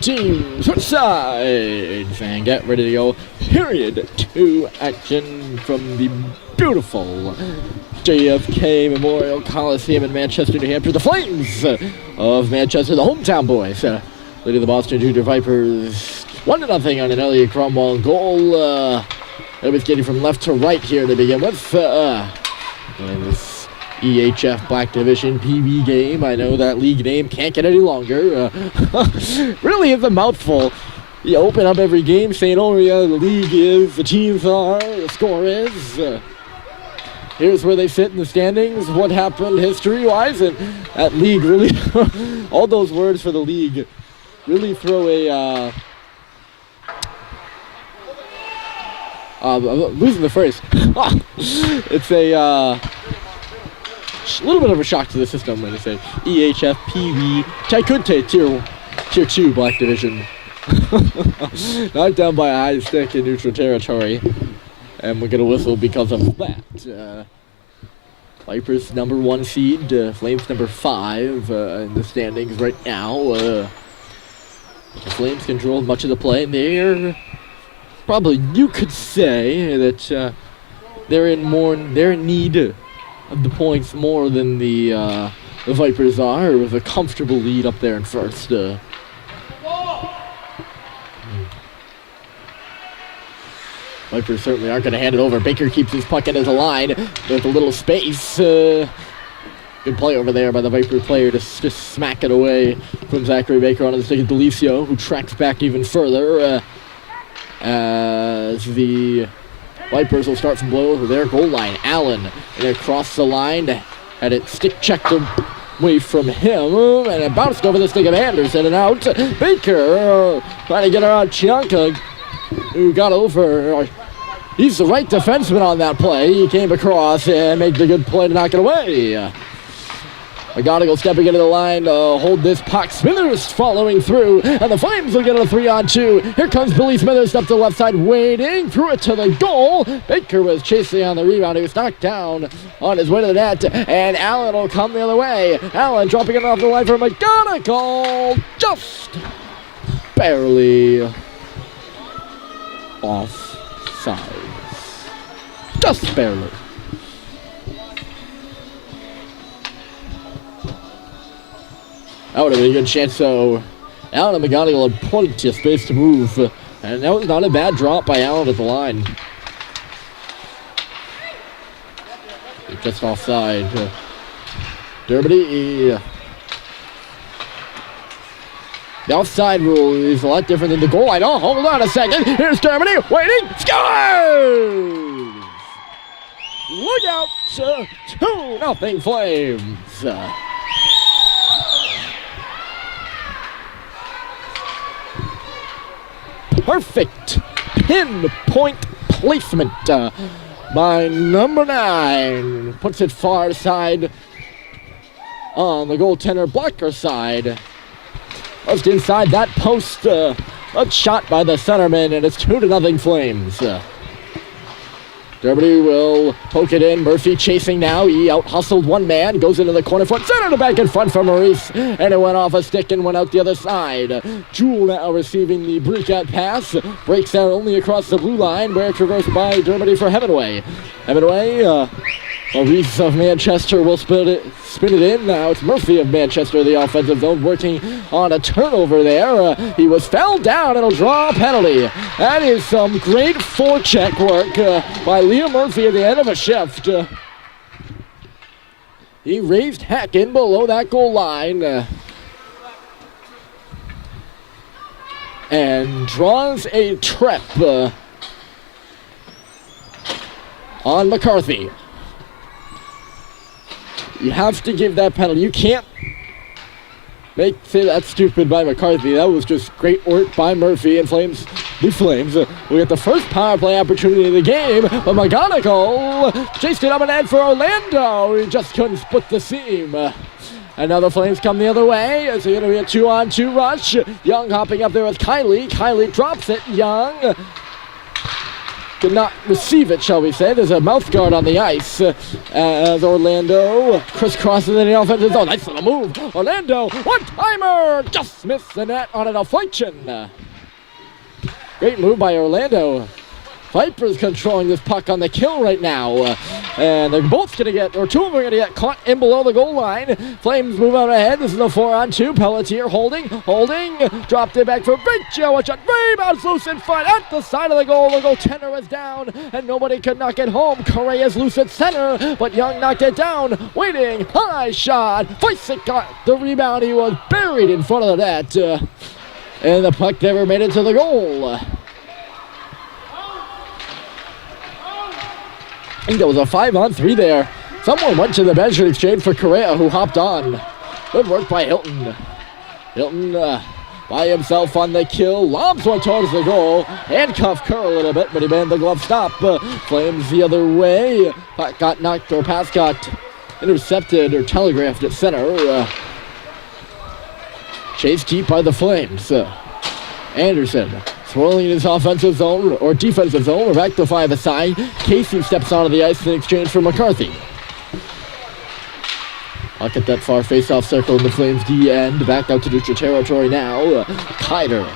team switch sides and get ready to go. Period 2 action from the beautiful JFK Memorial Coliseum in Manchester, New Hampshire. The Flames of Manchester, the hometown boys, leading the Boston Junior Vipers 1-0 on an Elliot Cromwell goal. It was getting from left to right here to begin with. In this EHF Black Division PB game. I know that league name can't get any longer. Really is a mouthful. You open up every game saying, oh yeah, the league is, the teams are, the score is. Here's where they sit in the standings, what happened history-wise, and that league really, all those words for the league really throw a, I'm losing the phrase. It's a little bit of a shock to the system when they say EHF PV Taikute Tier 2 Black Division. Knocked down by a high stick in neutral territory. And we're going to whistle because of that. Vipers number 1 seed, Flames number 5 in the standings right now. The Flames control much of the play. They're probably, you could say that they're in need of the points more than the Vipers are. It was a comfortable lead up there in first. Vipers certainly aren't going to hand it over. Baker keeps his puck in as a line with a little space. Good play over there by the Viper player to just smack it away from Zachary Baker onto the stick of Delicio, who tracks back even further as the Vipers will start from below their goal line. Allen and across the line, had it stick checked away from him, and it bounced over the stick of Anderson and out. Baker trying to get around Chianca, who got over. He's the right defenseman on that play. He came across and made the good play to knock it away. McGonigal stepping into the line to hold this puck. Smithers following through, and the Flames will get a 3-on-2. Here comes Billy Smithers up the left side, waiting, threw it to the goal. Baker was chasing on the rebound. He was knocked down on his way to the net, and Allen will come the other way. Allen dropping it off the line for McGonigal, just barely offside. Just barely. That would have been a good chance, so Allen and McGonigal had plenty of space to move, and that was not a bad drop by Allen at the line. Just offside. Dermody. The offside rule is a lot different than the goal line. Oh, hold on a second. Here's Dermody, waiting, scores! Look out, 2-0 Flames. Perfect pinpoint placement by number 9. Puts it far side on the goaltender blocker side. Just inside that post, a shot by the centerman, and it's 2-0 Flames. Dermody will poke it in. Murphy chasing now. He out-hustled one man. Goes into the corner front. Center to back in front for Maurice. And it went off a stick and went out the other side. Jewell now receiving the breakout pass. Breaks out only across the blue line, where traversed by Dermody for Hemingway. Hemingway, Maurice of Manchester will spin it in. Now it's Murphy of Manchester, the offensive zone, working on a turnover there. He was fell down. It'll draw a penalty. That is some great forecheck work by Liam Murphy at the end of a shift. He raised heck in below that goal line and draws a trip on McCarthy. You have to give that penalty. You can't say that's stupid by McCarthy. That was just great work by Murphy and the Flames. We get the first power play opportunity of the game, but McGonigal chased it up and in for Orlando. He just couldn't split the seam. And now the Flames come the other way. It's going to be a 2-on-2 rush. Young hopping up there with Kylie. Kylie drops it. Young could not receive it, shall we say. There's a mouth guard on the ice as Orlando crisscrosses in the offensive zone. Nice little move. Orlando, one-timer, just missed the net on a deflection. Great move by Orlando. Vipers controlling this puck on the kill right now. And they're both going to get, or two of them are going to get caught in below the goal line. Flames move out ahead. This is a 4-on-2. Pelletier holding. Dropped it back for Riccio. A shot. Rebounds loose in front at the side of the goal. The goaltender is down, and nobody could knock it home. Correa's loose at center, but Young knocked it down. Waiting. High shot. Voisic got the rebound. He was buried in front of the net. And the puck never made it to the goal. I think that was a 5-on-3 there. Someone went to the bench in exchange for Correa, who hopped on. Good work by Hilton. Hilton by himself on the kill. Lobs one towards the goal. Handcuffed Kerr a little bit, but he made the glove stop. Flames the other way. Puck got knocked, or pass got intercepted or telegraphed at center. Chased deep by the Flames. Anderson swirling in his offensive zone or defensive zone. We're back to 5 aside. Casey steps onto the ice in exchange for McCarthy. Puck at that far face-off circle in the Flames D end. Back out to neutral territory now. Kiter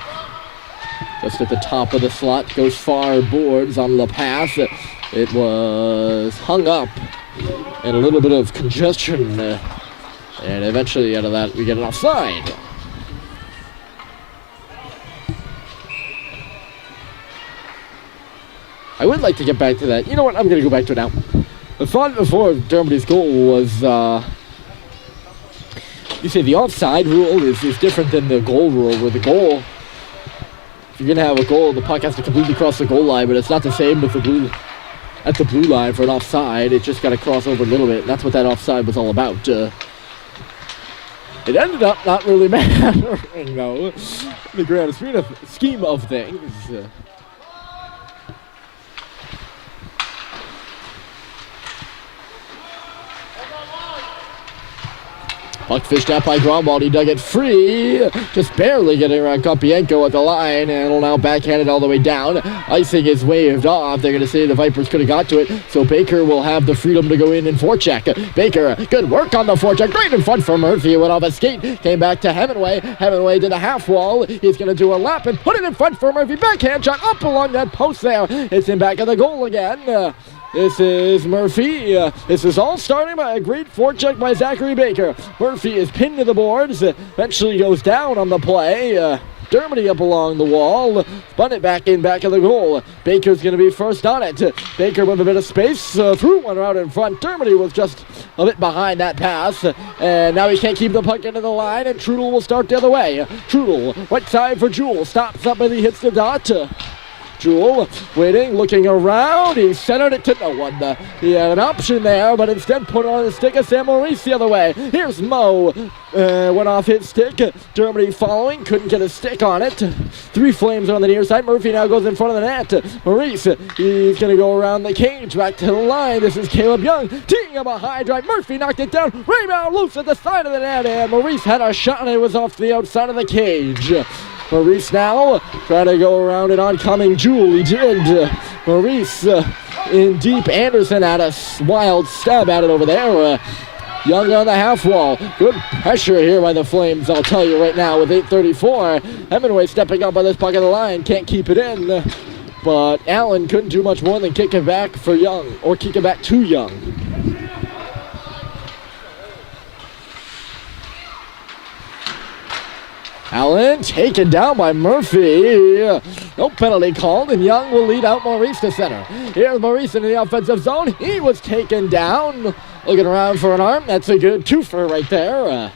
just at the top of the slot. Goes far boards on the pass. It was hung up and a little bit of congestion. And eventually out of that we get an offside. I would like to get back to that. You know what? I'm going to go back to it now. The thought before Dermody's goal was, you say the offside rule is different than the goal rule, where the goal, if you're going to have a goal, the puck has to completely cross the goal line, but it's not the same with the blue, at the blue line for an offside. It just got to cross over a little bit. That's what that offside was all about. It ended up not really mattering, though, in the grand scheme of things. Puck fished out by Gromwald. He dug it free. Just barely getting around Kopienko at the line. And will now backhand it all the way down. Icing is waved off. They're going to say the Vipers could have got to it. So Baker will have the freedom to go in and forecheck. Baker, good work on the forecheck. Right in front for Murphy. Went off a skate. Came back to Hemingway. Hemingway did a half wall. He's going to do a lap and put it in front for Murphy. Backhand shot up along that post there. It's in back of the goal again. This is Murphy. This is all starting by a great forecheck by Zachary Baker. Murphy is pinned to the boards. Eventually goes down on the play. Dermody up along the wall. Spun it back in back of the goal. Baker's going to be first on it. Baker with a bit of space. Threw one out in front. Dermody was just a bit behind that pass. And now he can't keep the puck into the line. And Trudel will start the other way. Trudel, right side for Jewell. Stops up and he hits the dot. Jewell waiting, looking around. He centered it to no one. He had an option there, but instead put on the stick of Sam Maurice the other way. Here's Mo. Went off his stick. Dermody following. Couldn't get a stick on it. 3 Flames on the near side. Murphy now goes in front of the net. Maurice, he's going to go around the cage. Back to the line. This is Caleb Young. Teeing up a high drive. Murphy knocked it down. Rebound loose at the side of the net. And Maurice had a shot and it was off the outside of the cage. Maurice now trying to go around an oncoming Jewell. He did. Maurice in deep. Anderson had a wild stab at it over there. Young on the half wall. Good pressure here by the Flames, I'll tell you right now, with 8:34. Hemingway stepping up on this puck of the line. Can't keep it in. But Allen couldn't do much more than kick it back for Young, or kick it back to Young. Allen taken down by Murphy. No penalty called, and Young will lead out Maurice to center. Here's Maurice in the offensive zone. He was taken down. Looking around for an arm. That's a good twofer right there.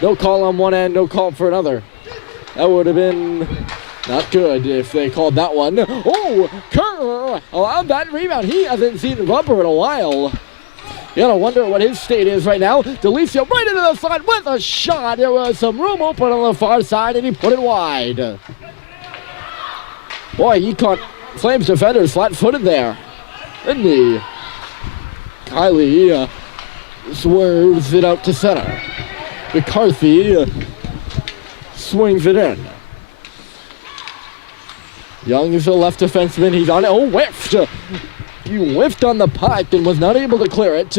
No call on one end, no call for another. That would have been not good if they called that one. Oh, Kerr allowed that rebound. He hasn't seen rubber in a while. You gotta wonder what his state is right now. Delicio right into the side with a shot. There was some room open on the far side, and he put it wide. Boy, he caught Flames defenders flat-footed there, didn't he? Kylie swerves it out to center. McCarthy swings it in. Young is the left defenseman. He's on it. Oh, whiffed. He whiffed on the puck and was not able to clear it.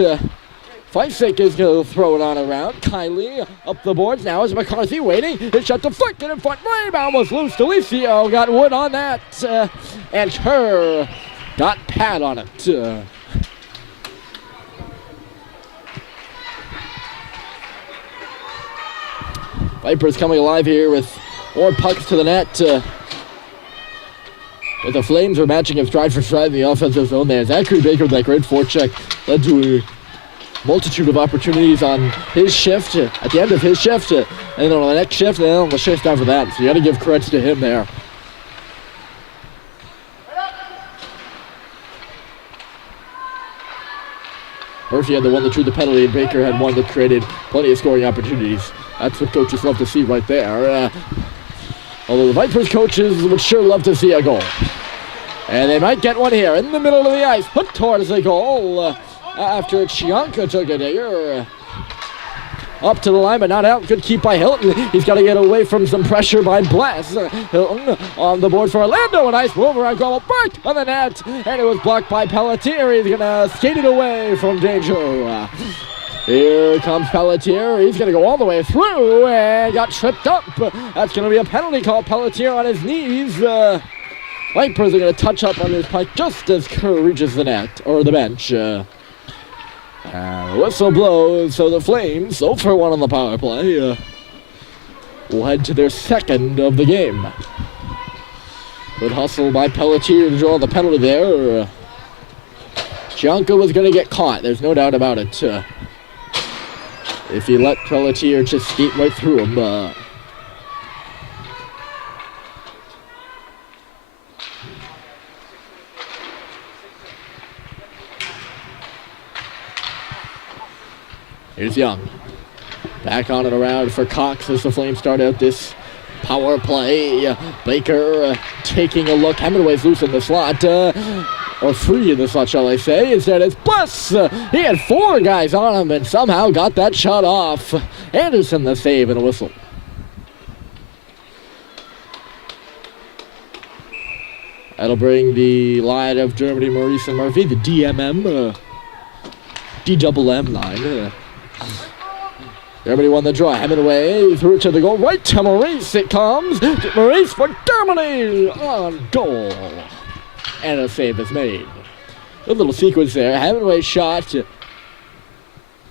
Feisik is going to throw it on around. Kylie up the boards now is McCarthy waiting. His shot deflected in front. Rebound was loose. Delicio got wood on that. And Kerr got pad on it. Vipers coming alive here with more pucks to the net. But the Flames are matching him stride for stride in the offensive zone there. Zachary Baker with that great forecheck led to a multitude of opportunities on his shift, at the end of his shift, and then on the next shift, and then on the shift after that. So you got to give credits to him there. Murphy had the one that drew the penalty, and Baker had one that created plenty of scoring opportunities. That's what coaches love to see right there. Although the Vipers coaches would sure love to see a goal. And they might get one here in the middle of the ice. Put towards the goal after Chianca took a digger. Up to the line, but not out. Good keep by Hilton. He's got to get away from some pressure by Bless. Hilton on the board for Orlando. A nice move around goal. Back on the net. And it was blocked by Pelletier. He's going to skate it away from danger. Here comes Pelletier. He's going to go all the way through and got tripped up. That's going to be a penalty call. Pelletier on his knees. Vipers are going to touch up on his puck just as Kerr reaches the net, or the bench. The whistle blows, so the Flames, 0 for 1 on the power play, will head to their second of the game. Good hustle by Pelletier to draw the penalty there. Gianco was going to get caught, there's no doubt about it. If he let Pelletier just skate right through him. Here's Young. Back on and around for Cox as the Flames start out this power play. Baker taking a look. Hemingway's loose in the slot. Or free in the slot, shall I say. Instead, it's Bless. He had 4 guys on him and somehow got that shot off. Anderson the save and a whistle. That'll bring the line of Germany, Maurice and Murphy, the DMM, D-double-M line. Germany won the draw. Hemingway threw it to the goal. Right to Maurice it comes. Maurice for Germany on goal. And a save is made. A little sequence there. Hemingway shot.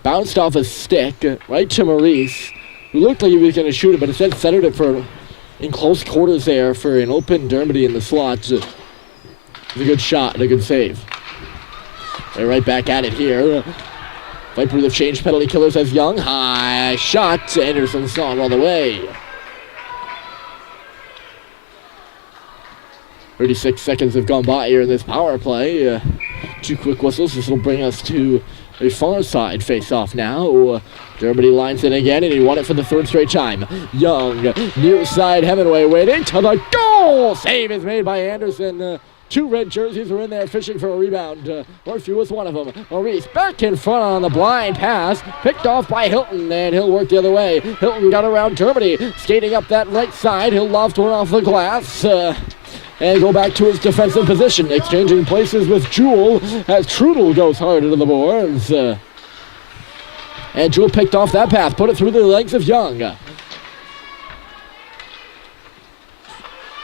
Bounced off a stick. Right to Maurice, who looked like he was going to shoot it, but instead centered it for in close quarters there for an open Dermody in the slot. It was a good shot and a good save. They're right back at it here. Viper have changed penalty killers as Young. High shot. Anderson saw it all the way. 36 seconds have gone by here in this power play. 2 quick whistles. This will bring us to a far side face-off now. Germany lines in again, and he won it for the 3rd straight time. Young, near side, Hemingway waiting to the goal. Save is made by Anderson. 2 red jerseys were in there fishing for a rebound. Murphy was one of them. Maurice back in front on the blind pass. Picked off by Hilton, and he'll work the other way. Hilton got around Germany. Skating up that right side. He'll loft one off the glass. And go back to his defensive position. Exchanging places with Jewell as Trudel goes hard into the boards. And Jewell picked off that pass. Put it through the legs of Young.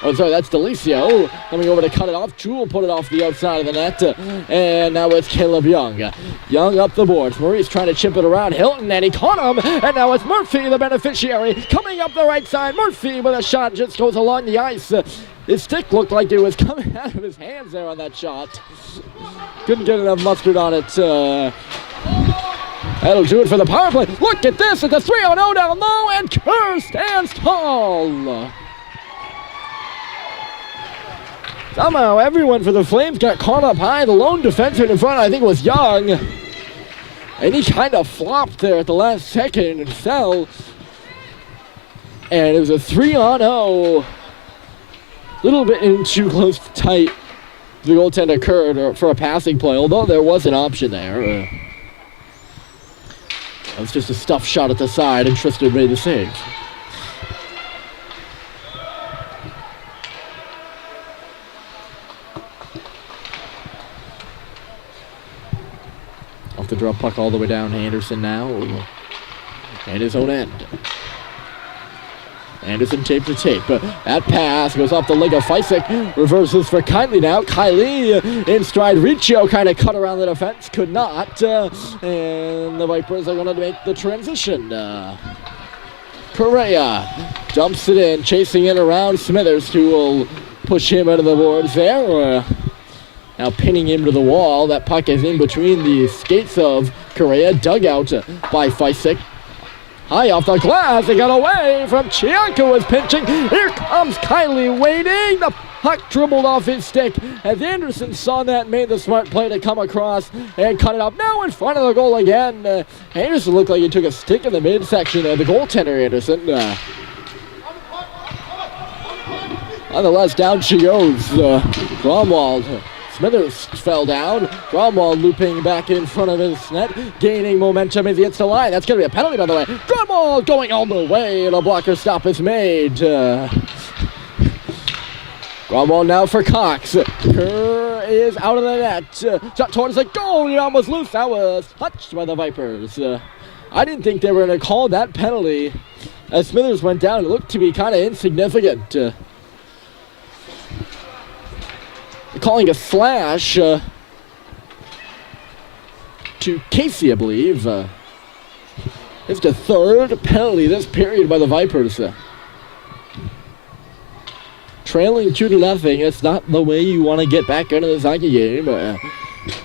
Oh, sorry, that's Delicio coming over to cut it off. Jewell put it off the outside of the net. And now it's Caleb Young. Young up the boards. Maurice trying to chip it around Hilton, and he caught him. And now it's Murphy, the beneficiary, coming up the right side. Murphy with a shot just goes along the ice. His stick looked like it was coming out of his hands there on that shot. Couldn't get enough mustard on it. That'll do it for the power play. Look at this. It's a 3-0 down low, and Kerr stands tall. Somehow everyone for the Flames got caught up high. The lone defenseman in front, I think, was Young. And he kind of flopped there at the last second and fell. And it was a 3-0. Little bit in too close to tight. The goaltender occurred for a passing play, although there was an option there. It was just a stuffed shot at the side, and Tristan made the save. have to draw puck all the way down to Anderson now. And his own end. Anderson tape to tape. That pass goes off the leg of Feisik. Reverses for Kiley now. Kiley in stride. Riccio kind of cut around the defense. Could not. And the Vipers are going to make the transition. Correa dumps it in. Chasing it around Smithers, who will push him out of the boards there. Now pinning him to the wall. That puck is in between the skates of Correa. Dug out by Feisik. High off the glass, they got away from Chianco was pinching. Here comes Kiley waiting. The puck dribbled off his stick as Anderson saw that, made the smart play to come across and cut it up. Now in front of the goal again. Anderson looked like he took a stick in the midsection of the goaltender, Anderson. Nonetheless, down she goes. Gromwald. Smithers fell down. Gromwald looping back in front of his net, gaining momentum as he hits the line. That's going to be a penalty, by the way. Gromwald going all the way, and a blocker stop is made. Gromwald now for Cox. Kerr is out of the net. Shot towards the goal. He almost loose. That was touched by the Vipers. I didn't think they were going to call that penalty. As Smithers went down, it looked to be kind of insignificant. Calling a slash to Casey, I believe. It's the third penalty this period by the Vipers. Trailing 2-0. It's not the way you want to get back into this hockey game.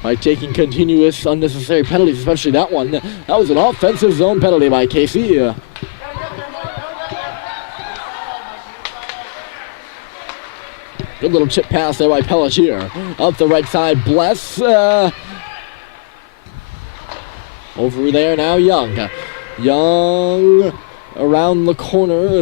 By taking continuous unnecessary penalties, especially that one. That was an offensive zone penalty by Casey. Good little chip pass there by Pelletier. Up the right side, Bless. Over there now, Young. Young around the corner. It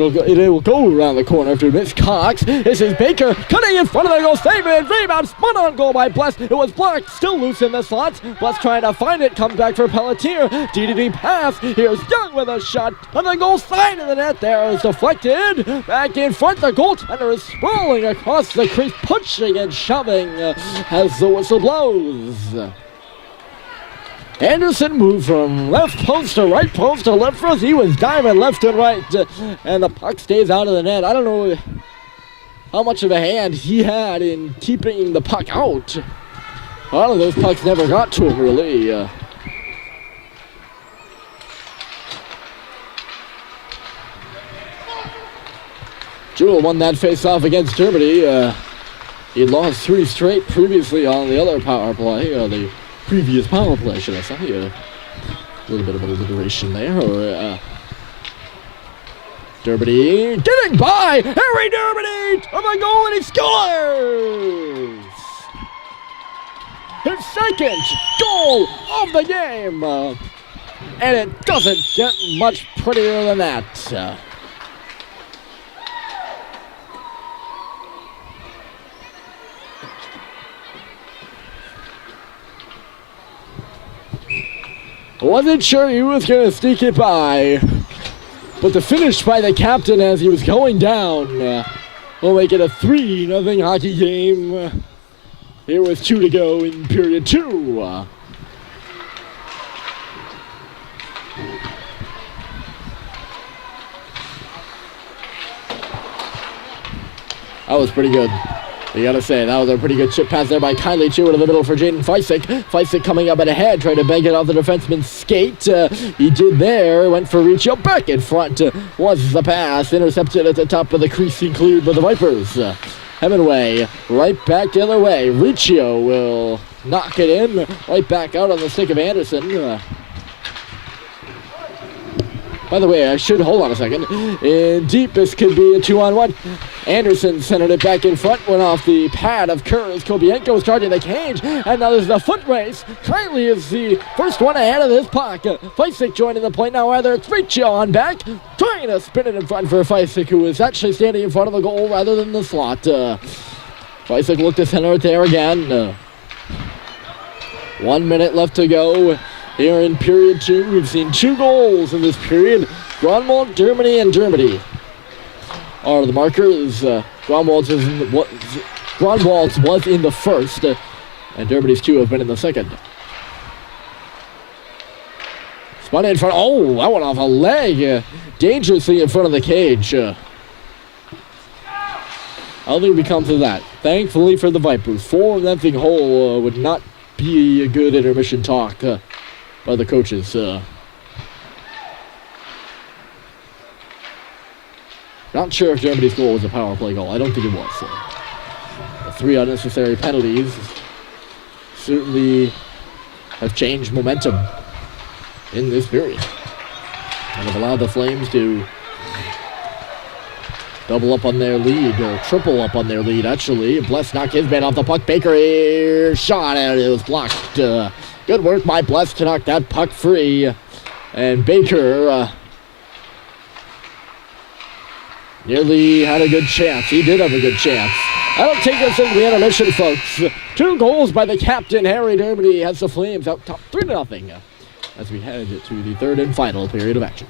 will go around the corner to miss Cox. This is Baker cutting in front of the goal. Save it. Rebound. Spun on goal by Bless. It was blocked. Still loose in the slots. Bless trying to find it. Comes back for Pelletier. DDD pass. Here's Young with a shot on the goal side of the net. There is deflected. Back in front. The goaltender is sprawling across the crease, pushing and shoving as the whistle blows. Anderson moved from left post to right post to left post. He was diving left and right, and the puck stays out of the net. I don't know how much of a hand he had in keeping the puck out. A lot of those pucks never got to him, really. Jewell won that face-off against Germany. He lost 3 straight previously on the other power play, the previous power play, should I say. A little bit of alliteration there. Dermody getting by! Harry Dermody to the goal, and he scores! His second goal of the game! And it doesn't get much prettier than that. Wasn't sure he was going to sneak it by, but the finish by the captain as he was going down will make it a 3-0 hockey game. Here was 2 to go in period 2. That was pretty good. You gotta say, that was a pretty good chip pass there by Kiley Chu into the middle for Jaden Feisik. Feisik coming up ahead, trying to bang it off the defenseman's skate. He did there, went for Riccio back in front. Was the pass, intercepted at the top of the crease, included by the Vipers. Hemingway, right back the other way. Riccio will knock it in, right back out on the stick of Anderson. By the way, I should hold on a second. In deep, this could be a 2-on-1. Anderson centered it back in front, went off the pad of Kerr as Kobienko was charging the cage, and now there's the foot race. Kiley is the first one ahead of this puck. Feisik joining the play now, either it's Riccio on back, trying to spin it in front for Feisik, who is actually standing in front of the goal rather than the slot. Feisik looked to center it there again. 1 minute left to go. Here in period 2, we've seen 2 goals in this period. Gromwald, Germany, and Germany are the markers. Gromwald's was in the first, and Germany's 2 have been in the second. Spun in front. Oh, that went off a leg. Dangerously in front of the cage. I don't think we come to that. Thankfully for the Vipers. 4-0 hole would not be a good intermission talk by the coaches. Not sure if Germany's goal was a power play goal. I don't think it was. The 3 unnecessary penalties certainly have changed momentum in this period and have allowed the Flames to double up on their lead, or triple up on their lead, actually. Bless knocked his man off the puck. Baker shot, and it was blocked. Good work by Bless to knock that puck free. And Baker nearly had a good chance. He did have a good chance. That'll take us into the intermission, folks. 2 goals by the captain, Harry Dermody, has the Flames out top 3-0 as we head to the third and final period of action.